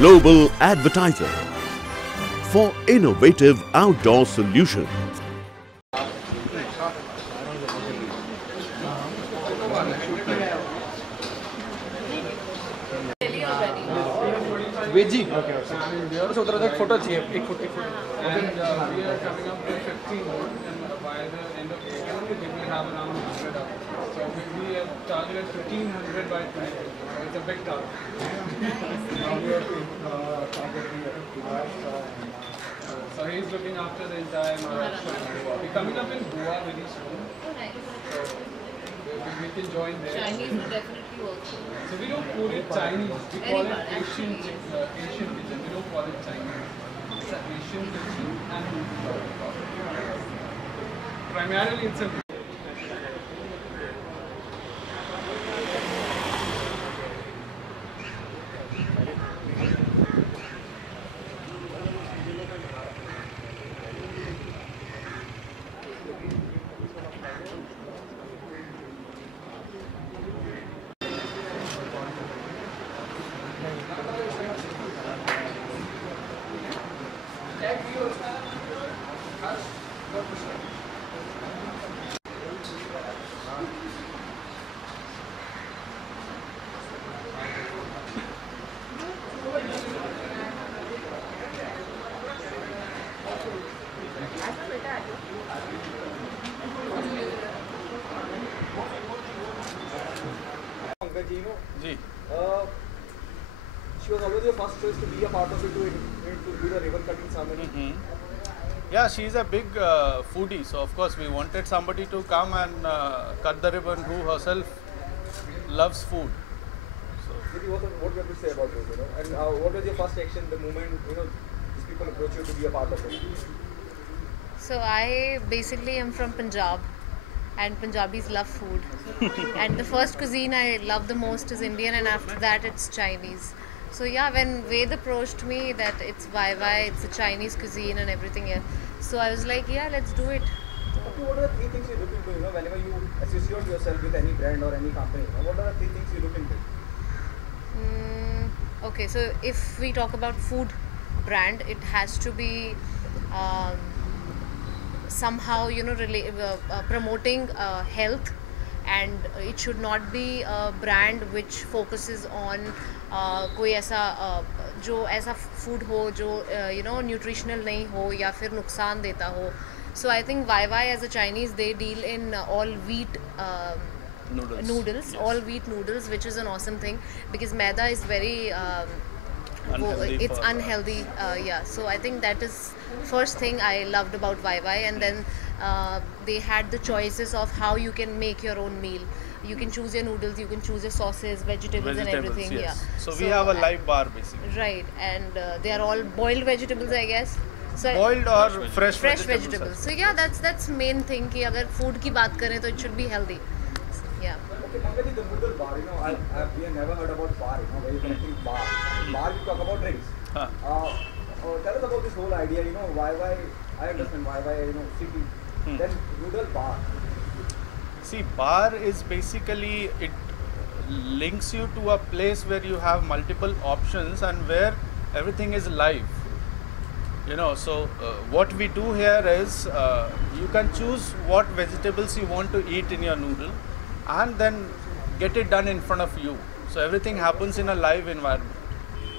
global advertiser for innovative outdoor solutions. Waging so उधर एक photo चाहिए एक photo and we are coming up with 15 more and by the end of April we will have around 100 up. So we have targeted 1500 by 2020. It's a big target. So he's looking after the entire Maharashtra and Goa. We're coming up in Goa very soon. So we can join there. Chinese will definitely work. So we don't call it Chinese, we call it Asian kitchen. We don't call it Chinese. It's an Asian kitchen and primarily it's a G. She was always your first choice to be a part of it, to do the ribbon cutting ceremony. Yeah, she's a big foodie, so of course we wanted somebody to come and cut the ribbon who herself loves food. So Maybe what you have to say about this, and what was your first action the moment these people approach you to be a part of it? So I basically am from Punjab, and Punjabis love food. And the first cuisine I love the most is Indian, and after that it's Chinese. So yeah, when Ved approached me that it's YY, it's a Chinese cuisine and everything, so I was like, yeah, let's do it. Okay, what are the three things you look into? Whenever you associate yourself with any brand or any company, what are the three things you look into? Okay, so if we talk about food brand, it has to be somehow promoting health, and it should not be a brand which focuses on कोई ऐसा जो ऐसा food हो जो nutritional नहीं हो या फिर नुकसान देता हो. So I think YY as a Chinese, they deal in all wheat noodles, yes. all wheat noodles, which is an awesome thing because maida is very Unhealthy unhealthy. Yeah, so I think that is first thing I loved about YY, and then they had the choices of how you can make your own meal. You can choose your noodles, you can choose your sauces, vegetables and everything. yes. Yeah. So we have a live bar basically. Right, and they are all boiled vegetables, I guess. So Boiled or fresh vegetables. So yeah, that's main thing कि अगर food की बात करें तो it should be healthy. Yeah. Okay, Pankaj, the noodle bar, we have never heard about bar, where you connecting bar. Bar, you talk about drinks. Tell us about this whole idea, YY, I understand YY, city, then noodle bar. See, bar is basically, it links you to a place where you have multiple options and where everything is live. So what we do here is you can choose what vegetables you want to eat in your noodle and then get it done in front of you. So everything happens in a live environment.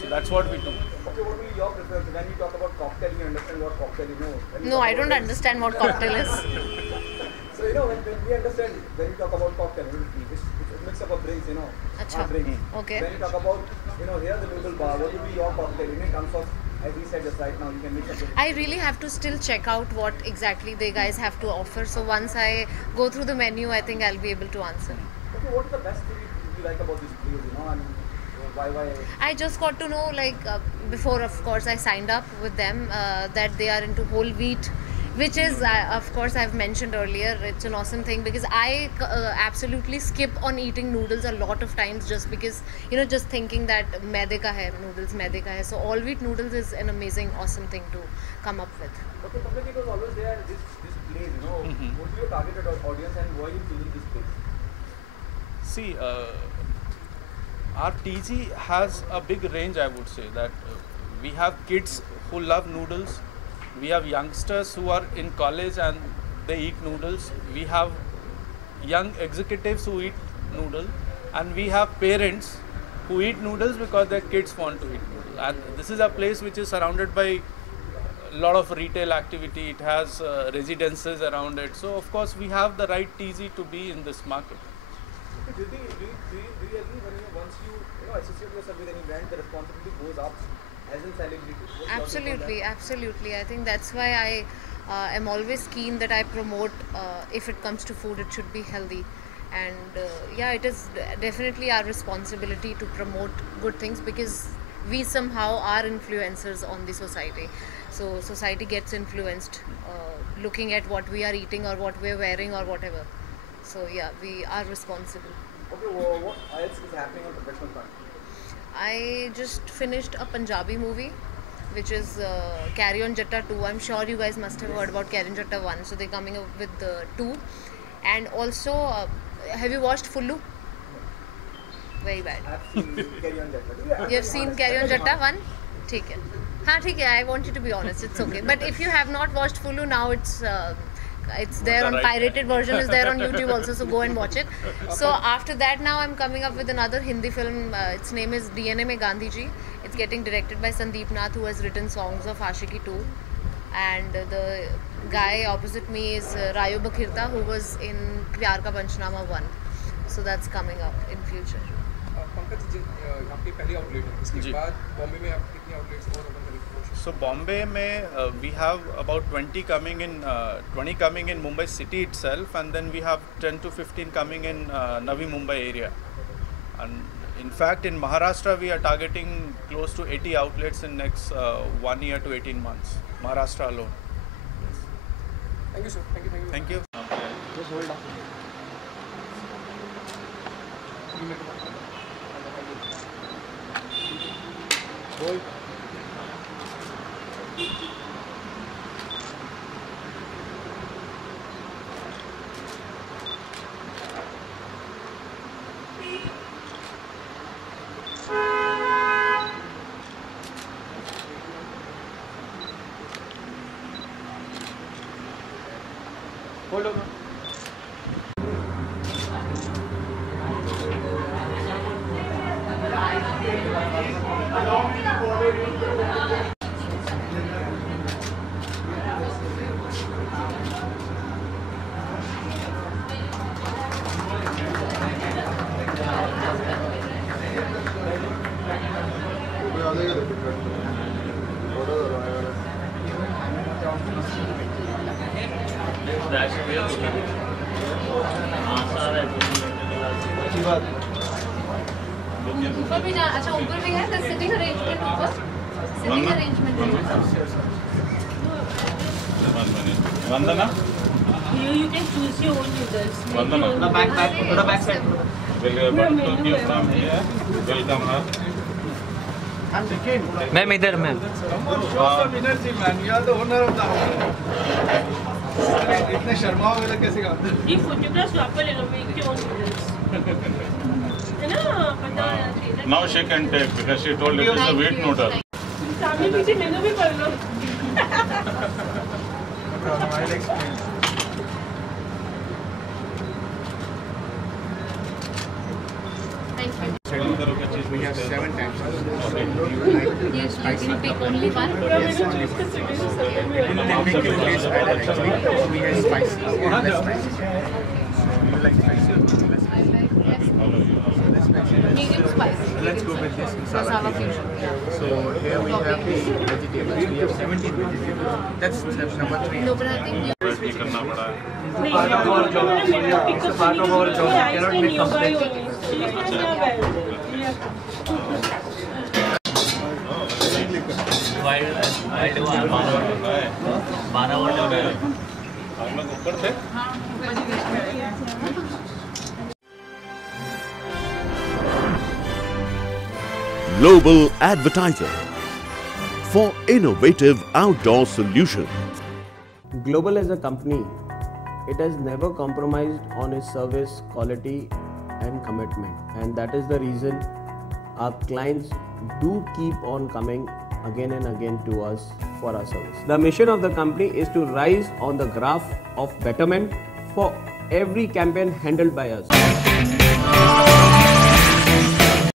So that's what we do. Okay, what will be your preference? When you talk about cocktail, you understand what cocktail is. No, I don't understand what cocktail is. So, when we understand, when you talk about cocktail, it's a mix up of drinks, Achha. drinks. Okay. When you talk about, here the noodle bar, what will be your cocktail in terms of, as we said just right now, you can mix up the I really have to still check out what exactly they guys have to offer. So once I go through the menu, I think I'll be able to answer. Okay, what is the best thing you like about this place, and why? I just got to know, before of course I signed up with them, that they are into whole wheat, which is of course I've mentioned earlier, it's an awesome thing because I absolutely skip on eating noodles a lot of times just because just thinking that maide ka hai noodles, maide ka hai. So all wheat noodles is an amazing awesome thing to come up with. Okay, Pankaj, it was always there this place, what is your targeted audience and why are you choosing this place? See, our TG has a big range, I would say, that we have kids who love noodles, we have youngsters who are in college and they eat noodles, we have young executives who eat noodle, and we have parents who eat noodles because their kids want to eat noodle. And this is a place which is surrounded by a lot of retail activity, it has residences around it, so of course we have the right TG to be in this market. Do you agree when once you associate yourself with any brand, the responsibility goes up as in celebrity? Absolutely. I think that's why I am always keen that I promote, if it comes to food, it should be healthy. And yeah, it is definitely our responsibility to promote good things, because we somehow are influencers on the society. So society gets influenced looking at what we are eating or what we are wearing or whatever. So yeah, we are responsible. Okay, well, what else is happening on professional front? I just finished a Punjabi movie, which is Carry On Jatta 2. I'm sure you guys must have heard about Carry On Jatta 1. So they're coming up with 2. And also, have you watched Fullu? Very bad. I've seen Carry On Jatta. You have seen Carry On Jatta 1? Take it. I want you to be honest. It's okay. But if you have not watched Fullu, now it's there on pirated version is there on YouTube also, so go and watch it. So after that, now I'm coming up with another Hindi film. Its name is DNA Mein Gandhi Ji. It's getting directed by Sandeep Nath, who has written songs of Ashiki 2, and the guy opposite me is Rayo Bakhirta, who was in Pyar Ka Panchnama 1. So that's coming up in future. Pankaj ji, आपकी पहली outlet है, इसके बाद बॉम्बे में आप कितनी outlets और open करेंगे? So Bombay mein we have about 20 coming in Mumbai city itself, and then we have 10 to 15 coming in Navi Mumbai area. And in fact, in Maharashtra we are targeting close to 80 outlets in next 1 year to 18 months. Maharashtra alone. Thank you, sir. Thank you. Just hold on. Hold. Hold on. ऊपर भी जा, अच्छा ऊपर भी है, sitting arrangement ऊपर, sitting arrangement Vandana? You can choose your own noodles. Vandana. Back side. Welcome to you from here. Welcome her. Ma'am इधर ma'am इतने शर्मा वगैरह कैसे काम? ये फोटोग्राफ्स वहाँ पर ले लो, मेक योर ओन नूडल्स है ना, पता है। Now she can take because she told it is a wheat noodle. सामने पीछे मेनू भी पढ़ लो। Thank you. We have 7 types. Yes, you can pick only one. पूरा मेनू चूज कर सकते हो सब में। Make your taste better actually. We have spicy and less spicy. You like spicy or less I spicy? like less Spicy. medium spicy. Let's go with this Masala masala fusion. Yeah. So here we have the vegetables. We have 17 vegetables. That's step number 3. No, but I think you. Wait करना पड़ा है. नहीं, part of our job. It's a part of our job. Cannot make complaints. हम लोग ऊपर थे. Global Advertiser for innovative outdoor solutions. Global as a company, it has never compromised on its service quality and commitment, and that is the reason our clients do keep on coming again and again to us for our service. The mission of the company is to rise on the graph of betterment for every campaign handled by us.